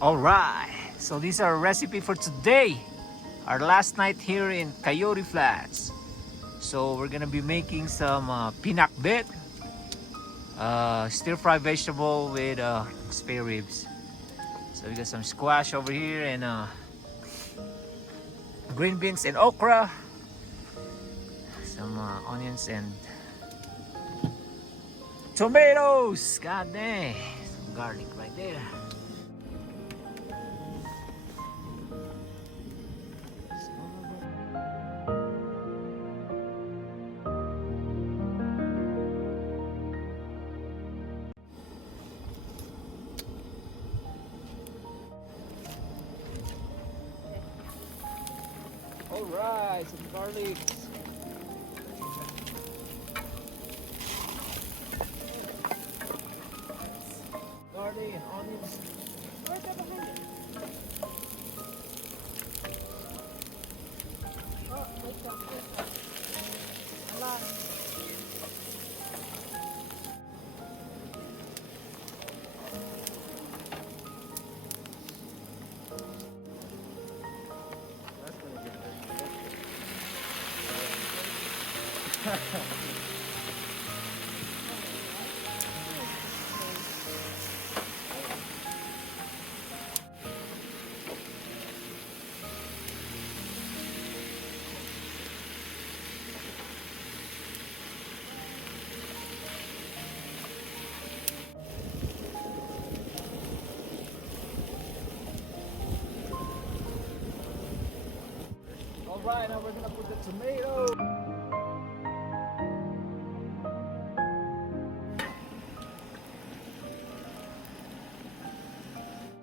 Alright, so these are a recipe for today. Our last night here in Coyote Flats. So we're gonna be making some pinakbet, stir-fry vegetable with spare ribs. So we got some squash over here and green beans and okra, some onions and tomatoes. God dang, some garlic right there. Alright, some garlic. Garlic and onions. Right there behind it. Oh, wake up, wake up. A lot. Alright, now we're gonna put the tomato.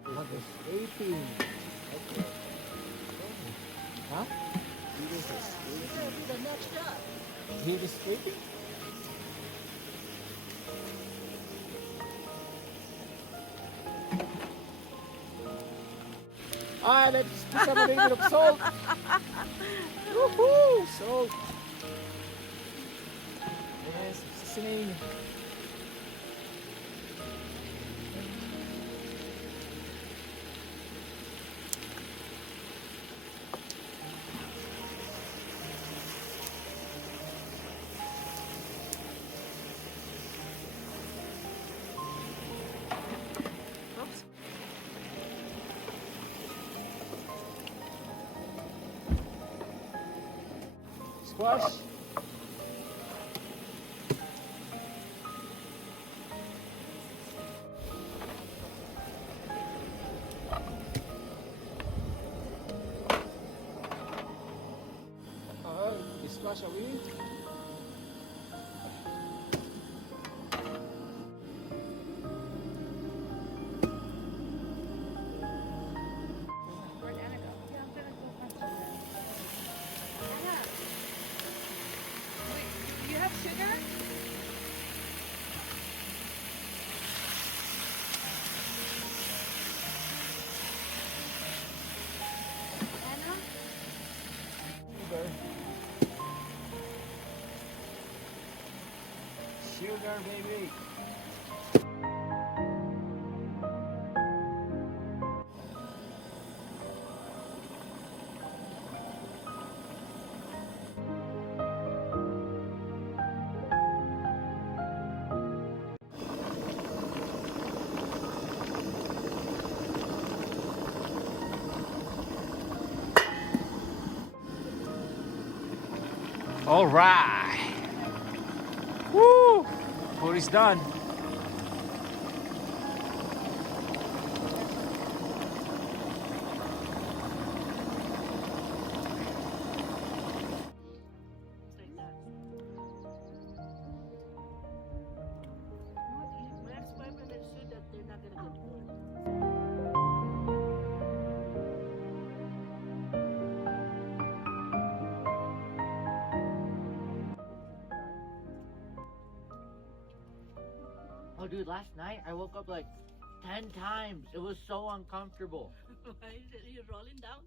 What is 18? Okay. Huh? The next shot. Here is 18? Alright, let's put some a little bit of salt. Woohoo! Salt. Yes, seasoning. Squash. Squash away. Sugar, baby. All right. Woo! Food is done. Oh, dude, last night I woke up like 10 times. It was so uncomfortable. Why is it you rolling down?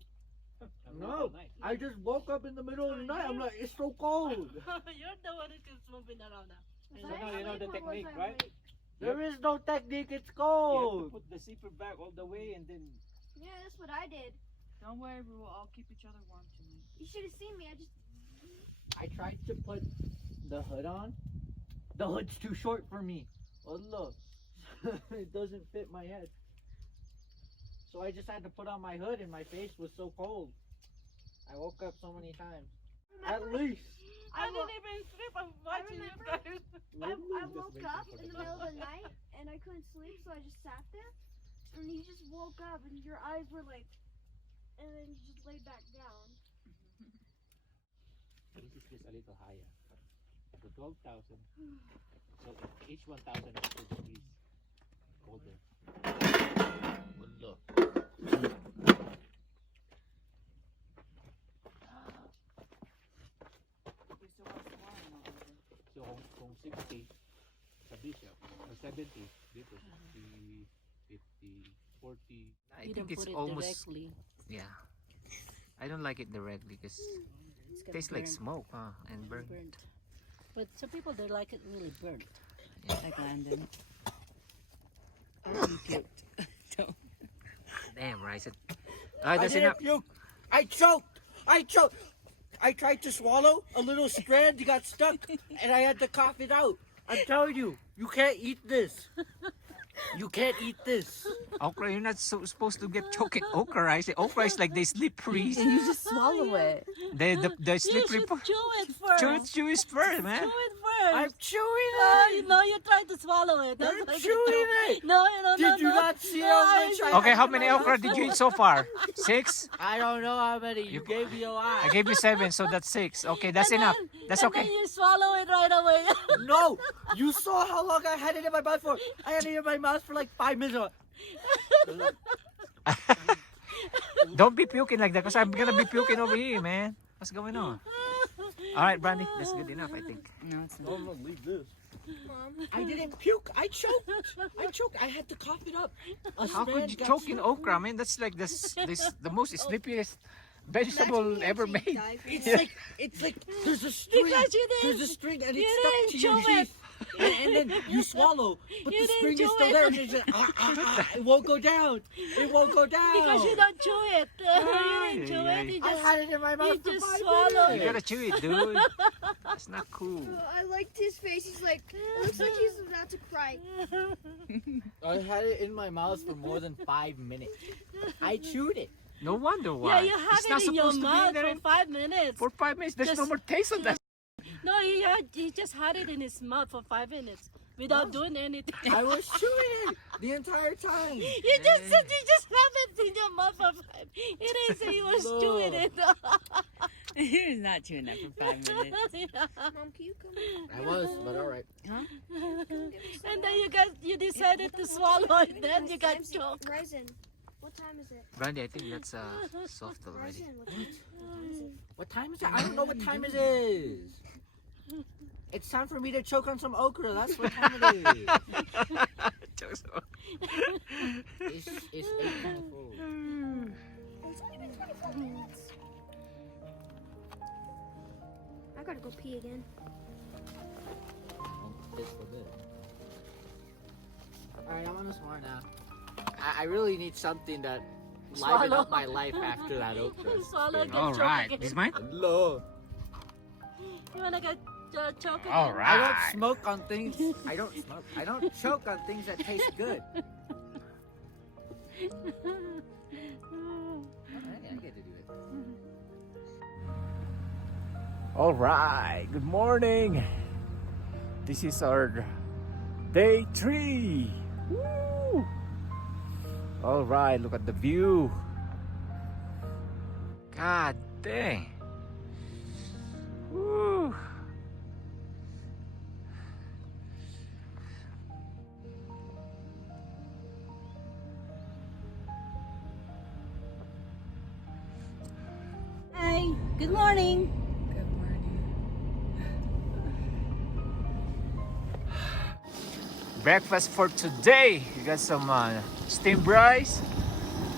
No, I just woke up in the middle of the night. I'm like, it's so cold. You're the one who's moving around now. So now you know the technique, right? There is no technique, it's You have cold. to put the zipper back all the way and then. Yeah, that's what I did. Don't worry, we will all keep each other warm tonight. You should have seen me. I tried to put the hood on. The hood's too short for me. Oh look, it doesn't fit my head. So I just had to put on my hood, and my face was so cold. I woke up so many times. At least. I didn't even sleep. I'm watching you remember- guys. I woke up in the middle of the night and I couldn't sleep, so I just sat there. And you just woke up and your eyes were like, and then you just laid back down. This is just a little higher. The 12,000. So each 1,000 is 2 degrees colder. Well, look. We still have some wine over there. So kung 60 sa bishop, or 70 dito, 50, 50, 40. I You think don't it's put it almost, directly. yeah. I don't like it directly because It's it got tastes like burnt. smoke, and burnt. Burnt. But some people, they like it really burnt. Yeah. Like Landon. Oh, you puked. Don't. Damn, right. I That's didn't enough. puke. I choked. I choked. I tried to swallow a little strand, got stuck, and I had to cough it out. I'm telling you, you can't eat this. You can't eat this. Okra, you're not supposed to get choking okra rice. Okra is like they slippery. You just swallow it. The slippery You should part. chew it first. Chew it first, man. Chew it first. I'm chewing You it. know, you tried to swallow it. That's I'm why you chewing chew. it. No, no, Did no, you no. not see No, how I much see. Okay, how many okra did you eat so far? 6? I don't know how many. You gave me a lot. I gave you 7, so that's 6. Okay, that's And enough. then- That's and okay. then you swallow it right away. No, you saw how long I had it in my mouth for. I had it in my mouth for like 5 minutes. Don't be puking like that because I'm gonna be puking over here, man. What's going on? All right, Brandy, that's good enough, I think. No, it's I'm gonna leave this. I didn't puke. I choked. I had to cough it up. A How could strand you got choke in stuck. okra, man? That's like the most slippiest vegetable ever made. It's like there's a string. Because you didn't- There's a string and you it's stuck didn't to your chew it. teeth. And then you swallow, but You the didn't string is chew still it. there, and it's just, it won't go down. It won't go down. Because you don't chew it. You didn't chew Ay, it. You I just, had it in my mouth you for just 5 swallow minutes. You gotta chew it, dude. That's not cool. I liked his face. He's like, it looks like he's about to cry. I had it in my mouth for more than 5 minutes. I chewed it. No wonder yeah, why. you have It's not it in your supposed to be mouth there for 5 minutes. for 5 minutes. There's no Just- more taste of that. No, he just had it in his mouth for 5 minutes without doing anything. I was chewing it the entire time. You just said you just have it in your mouth for 5. He didn't say he was No. chewing it. He was not chewing that for 5 minutes. Mom, can you come? I was, but alright. And then you decided to swallow it. Then you got choked. Ryzen, what time is it? Brandy, I think that's soft already. Ryzen, what time is it? What time is it? I don't know what time it is. It's time for me to choke on some okra. That's what time it is. It's 8:24. It's only been 24 minutes. I gotta go pee again. Alright, I'm on the smart now. I really need something that liven up my life after that okra. Swallow and get All choked right, again. this is mine. Hello. You wanna get choked again? All I right. don't smoke on things. I don't smoke. I don't choke on things that taste good. I get to do it. All right. Good morning. This is our day 3. Woo! All right. Look at the view. God dang. Woo! Hi. Good morning. Good morning. Breakfast for today. You got some steamed rice.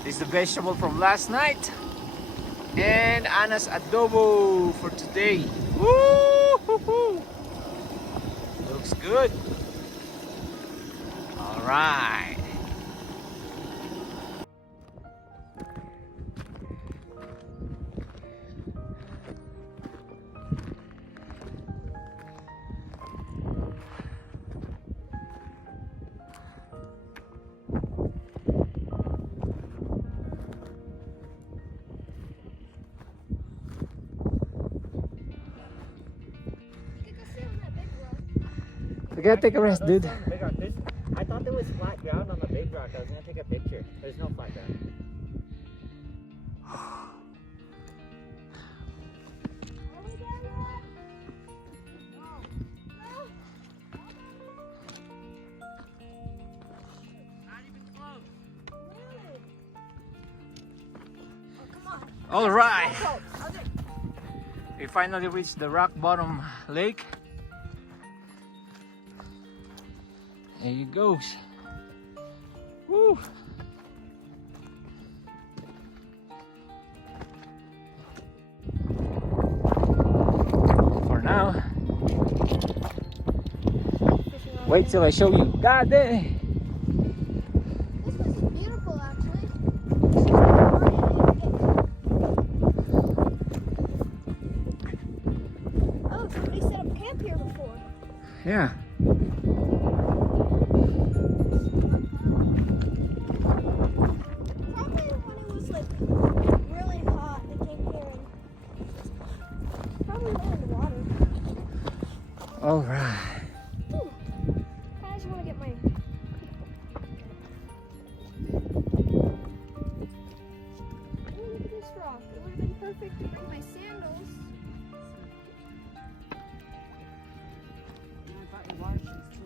This is the vegetable from last night. And Anna's adobo for today. Woo! Looks good. right. You can sit on that big rock. We gotta take a rest, dude. I thought there was flat ground on the big rock. I was gonna take a picture. There's no flat ground. Are we there yet? No. No. Not even close. Really? Oh, come on. All right. Oh, okay. We finally reached the rock bottom lake. There you goes. Woo. For now, wait till I show you. God dang. This was beautiful, actually. Oh, somebody set up camp here before. Yeah. Probably when it was like really hot, they came here and probably went in the water. All right. Whew. I just want to get my. Oh, look at this rock. It would have been perfect to bring my sandals. I thought you wanted shoes too.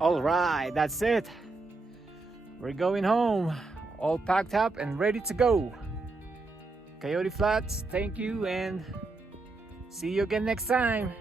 All right, that's it. We're going home, all packed up and ready to go. Coyote Flats, thank you and see you again next time.